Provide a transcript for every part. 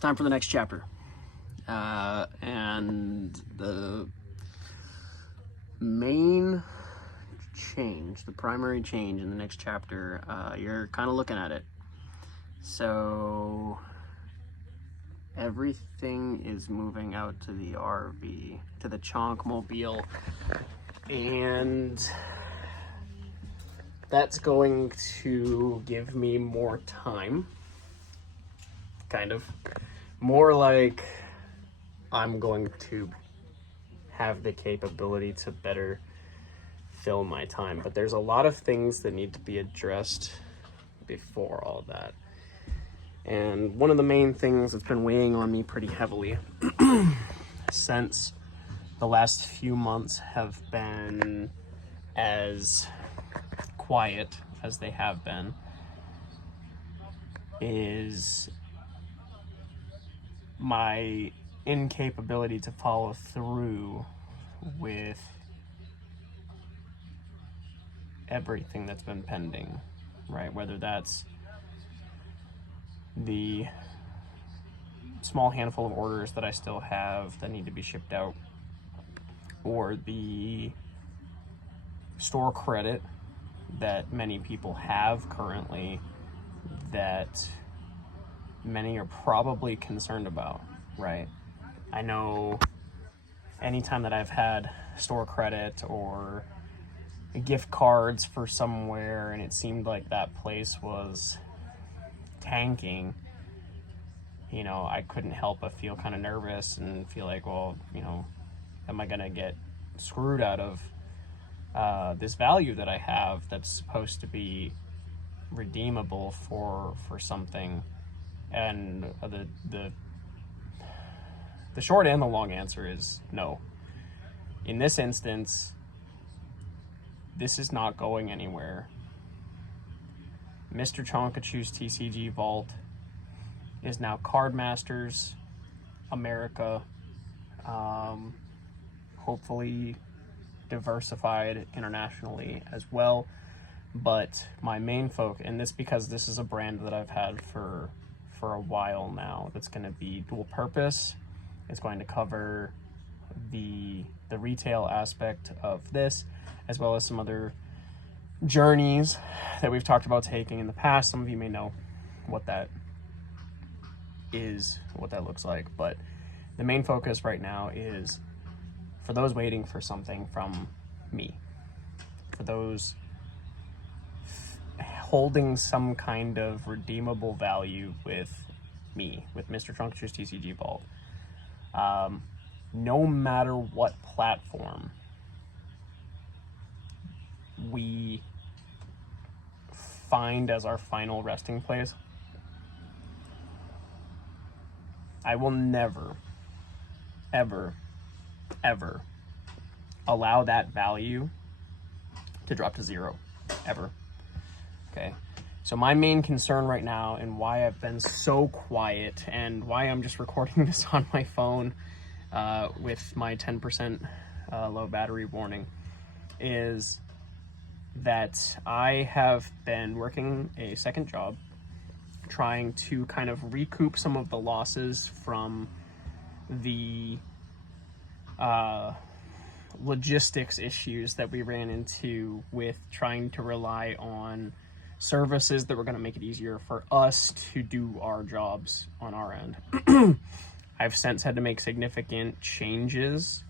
time for the next chapter. And the main change, the primary change in the next chapter, you're kind of looking at it. So everything is moving out to the RV, to the Chonkmobile, and that's going to give me more time, kind of. More like I'm going to have the capability to better fill my time. But there's a lot of things that need to be addressed before all that. And one of the main things that's been weighing on me pretty heavily since the last few months have been as quiet as they have been is my incapability to follow through with everything that's been pending, right? Whether that's the small handful of orders that I still have that need to be shipped out, or the store credit that many people have currently that many are probably concerned about, right? I know anytime that I've had store credit or gift cards for somewhere and it seemed like that place was tanking, you know, I couldn't help but feel kind of nervous and feel like, well, you know, am I gonna get screwed out of this value that I have that's supposed to be redeemable for something? And the short and the long answer is no. In this instance, this is not going anywhere. Mr. Chonkachu's TCG Vault is now Cardmasters America, hopefully diversified internationally as well. But my main focus, and this because this is a brand that I've had for a while now, that's going to be dual purpose. It's going to cover the retail aspect of this, as well as some other journeys that we've talked about taking in the past. Some of you may know what that is, what that looks like, but the main focus right now is for those waiting for something from me, for those holding some kind of redeemable value with me, with Mr. Chonkachu's TCG Vault. No matter what platform we find as our final resting place, I will never, ever, ever allow that value to drop to zero, ever. Okay, so my main concern right now, and why I've been so quiet, and why I'm just recording this on my phone with my 10% low battery warning, is that I have been working a second job trying to kind of recoup some of the losses from the logistics issues that we ran into with trying to rely on services that were going to make it easier for us to do our jobs on our end. I've since had to make significant changes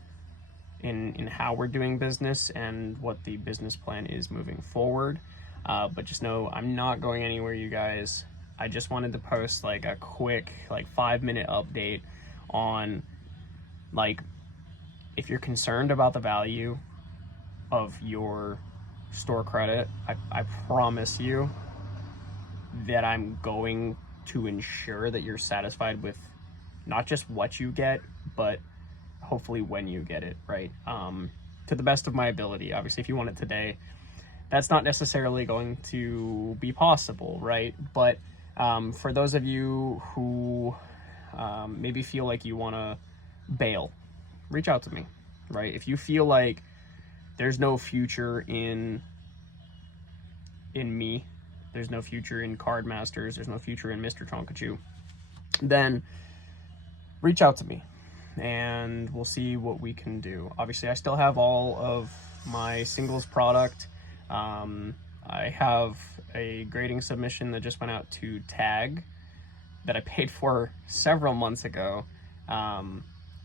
in how we're doing business and what the business plan is moving forward. But just know I'm not going anywhere, you guys. I just wanted to post like a quick 5-minute update on, like, if you're concerned about the value of your store credit, I promise you that I'm going to ensure that you're satisfied with not just what you get, but hopefully when you get it, right? To the best of my ability. Obviously, if you want it today, that's not necessarily going to be possible, right? But for those of you who maybe feel like you want to bail, reach out to me, right? If you feel like there's no future in me, there's no future in Cardmasters, there's no future in Mr. Chonkachu, then reach out to me and we'll see what we can do. Obviously, I still have all of my singles product. I have a grading submission that just went out to Tag that I paid for several months ago.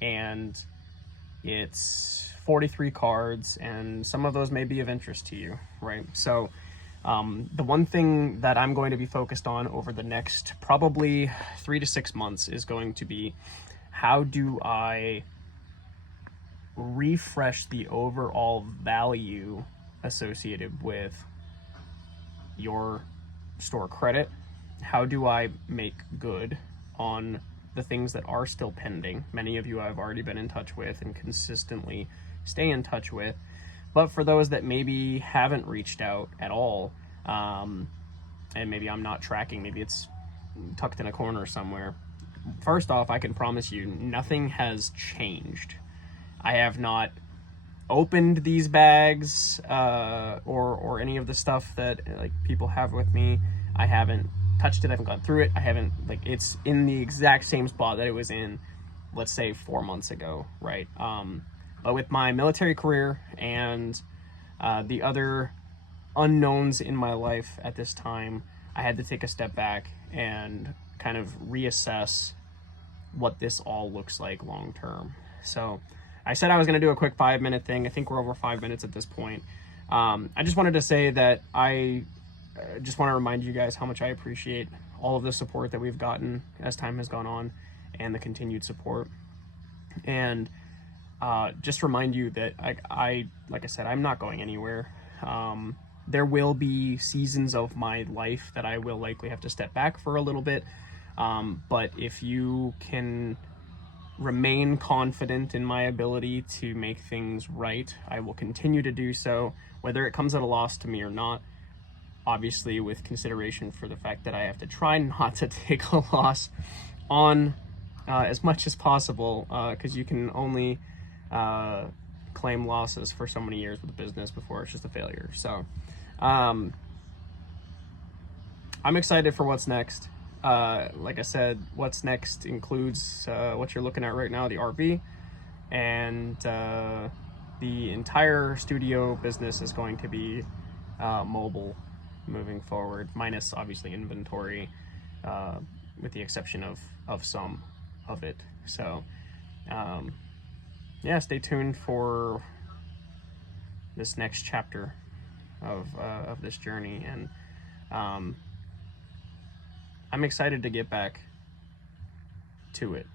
And it's 43 cards, and some of those may be of interest to you, right? So the one thing that I'm going to be focused on over the next probably 3 to 6 months is going to be, how do I refresh the overall value associated with your store credit? How do I make good on the things that are still pending? Many of you I've already been in touch with and consistently stay in touch with. But for those that maybe haven't reached out at all, and maybe I'm not tracking, maybe it's tucked in a corner somewhere. First off, I can promise you nothing has changed. I have not opened these bags or any of the stuff that like people have with me. I haven't touched it, I haven't gone through it, I haven't, like, it's in the exact same spot that it was in, let's say 4 months ago, right? But with my military career and the other unknowns in my life at this time, I had to take a step back and kind of reassess what this all looks like long term. So I said I was going to do a quick 5-minute thing. I think we're over 5 minutes at this point. I just wanted to say that I just want to remind you guys how much I appreciate all of the support that we've gotten as time has gone on, and the continued support. And just remind you that like I said, I'm not going anywhere. There will be seasons of my life that I will likely have to step back for a little bit. But if you can remain confident in my ability to make things right, I will continue to do so, whether it comes at a loss to me or not. Obviously, with consideration for the fact that I have to try not to take a loss on as much as possible, because you can only claim losses for so many years with a business before it's just a failure. So I'm excited for what's next. Like I said, what's next includes what you're looking at right now, the RV, and the entire studio business is going to be mobile moving forward, minus obviously inventory, with the exception of some of it. So yeah, stay tuned for this next chapter of this journey, and I'm excited to get back to it.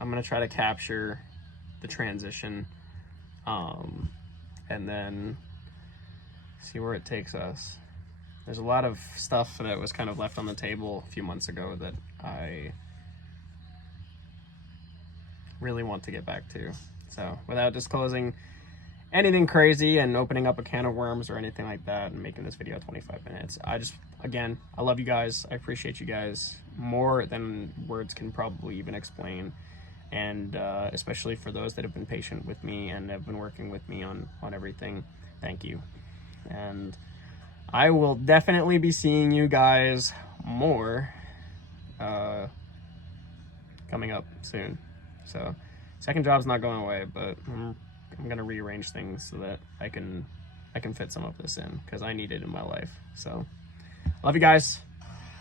I'm gonna try to capture the transition, and then see where it takes us. There's a lot of stuff that was kind of left on the table a few months ago that I really want to get back to. So without disclosing anything crazy and opening up a can of worms or anything like that and making this video 25 minutes, again, I love you guys. I appreciate you guys more than words can probably even explain. And especially for those that have been patient with me and have been working with me on everything, thank you. And I will definitely be seeing you guys more coming up soon. So second job's not going away, but I'm gonna rearrange things so that I can fit some of this in, because I need it in my life. So love you guys.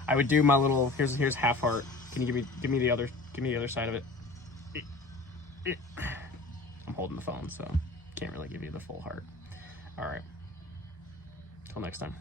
I would do my little here's half heart. Can you give me the other side of it? I'm holding the phone, so can't really give you the full heart. All right. Till next time.